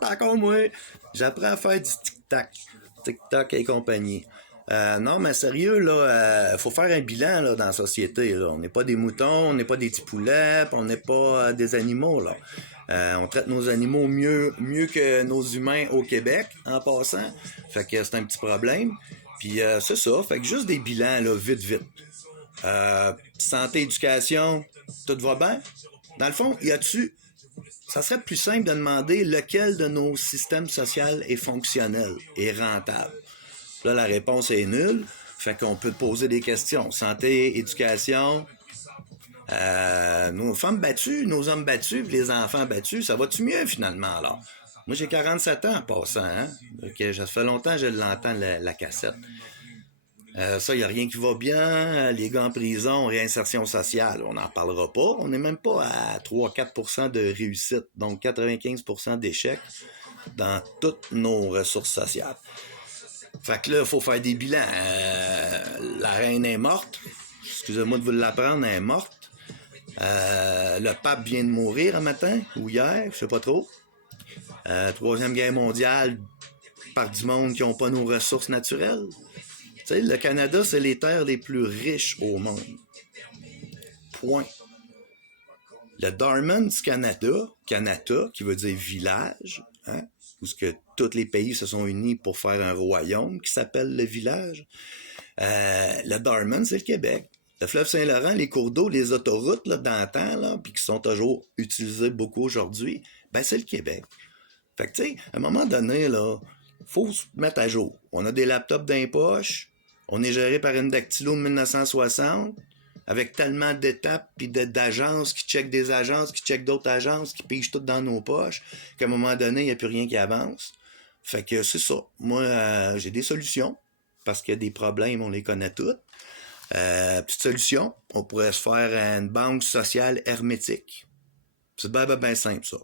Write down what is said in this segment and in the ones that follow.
T'as encore moi. J'apprends à faire du tic-tac. Tic-tac et compagnie. Non, mais sérieux, là, faut faire un bilan là, dans la société. Là. On n'est pas des moutons, on n'est pas des petits poulets, pis on n'est pas des animaux. Là. On traite nos animaux mieux que nos humains au Québec, en passant. Fait que c'est un petit problème. Puis c'est ça, fait que juste des bilans, là, vite. Santé, éducation, tout va bien? Dans le fond, ça serait plus simple de demander lequel de nos systèmes sociaux est fonctionnel et rentable. Là, la réponse est nulle. Fait qu'on peut poser des questions. Santé, éducation, nos femmes battues, nos hommes battus, les enfants battus, ça va-tu mieux finalement alors? Moi, j'ai 47 ans en passant, hein? Donc, ça fait longtemps que je l'entends, la cassette. Ça, il n'y a rien qui va bien. Les gars en prison, réinsertion sociale, on n'en parlera pas. On n'est même pas à 3-4% de réussite, donc 95% d'échecs dans toutes nos ressources sociales. Fait que là, il faut faire des bilans. La reine est morte. Excusez-moi de vous l'apprendre, elle est morte. Le pape vient de mourir un matin, ou hier, je sais pas trop. Troisième guerre mondiale, par du monde qui n'ont pas nos ressources naturelles. Tu sais, le Canada, c'est les terres les plus riches au monde. Point. Le Darman du Canada, qui veut dire village, hein, où ce que tous les pays se sont unis pour faire un royaume qui s'appelle le village. Le Darman, c'est le Québec. Le fleuve Saint-Laurent, les cours d'eau, les autoroutes là, d'antan, là, puis qui sont toujours utilisés beaucoup aujourd'hui, ben c'est le Québec. Fait que tu sais, à un moment donné, là, faut se mettre à jour. On a des laptops dans les poches, on est géré par une dactylo de 1960, avec tellement d'étapes puis d'agences qui checkent des agences, qui checkent d'autres agences, qui pigent tout dans nos poches, qu'à un moment donné, il n'y a plus rien qui avance. Fait que c'est ça. Moi, j'ai des solutions, parce qu'il y a des problèmes, on les connaît toutes. Petite solution, on pourrait se faire une banque sociale hermétique. C'est ben simple, ça.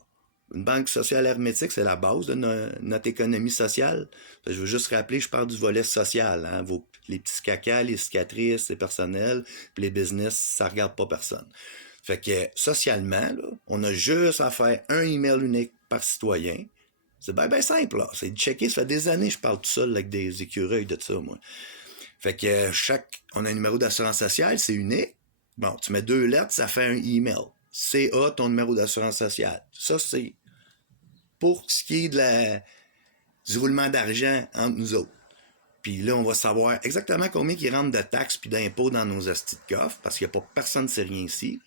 Une banque sociale hermétique, c'est la base de notre économie sociale. Je veux juste rappeler, je parle du volet social. Hein? Les petits cacas, les cicatrices, c'est personnel, puis les business, ça regarde pas personne. Fait que socialement, là, on a juste à faire un email unique par citoyen. C'est ben simple, là. C'est de checker, ça fait des années que je parle tout seul avec des écureuils de ça, moi. Fait que on a un numéro d'assurance sociale, c'est unique. Bon, tu mets 2 lettres, ça fait un email. CA, ton numéro d'assurance sociale. Ça, c'est pour ce qui est du roulement d'argent entre nous autres. Puis là, on va savoir exactement combien qui rentre de taxes puis d'impôts dans nos hosties de coffre, parce qu'il n'y a pas personne ne sait rien ici.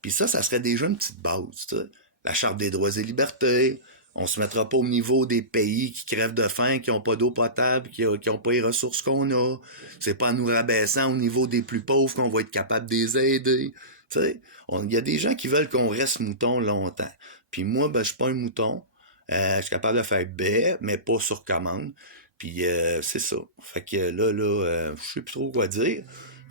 Puis ça serait déjà une petite base, tu sais. La Charte des droits et libertés. On se mettra pas au niveau des pays qui crèvent de faim, qui ont pas d'eau potable, qui ont pas les ressources qu'on a. C'est pas en nous rabaissant au niveau des plus pauvres qu'on va être capable de les aider. Tu sais, il y a des gens qui veulent qu'on reste mouton longtemps. Puis moi, ben, je suis pas un mouton. Je suis capable de faire baie, mais pas sur commande. Puis c'est ça. Fait que là, je sais plus trop quoi dire.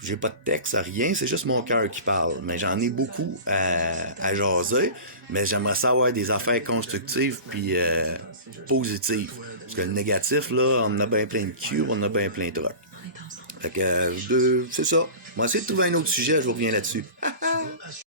J'ai pas de texte, rien, c'est juste mon cœur qui parle. Mais j'en ai beaucoup à jaser. Mais j'aimerais savoir des affaires constructives puis positives. Parce que le négatif, là, on en a bien plein de cul, on en a bien plein de rock. Fait que c'est ça. Moi, essayer de trouver un autre sujet, je vous reviens là-dessus.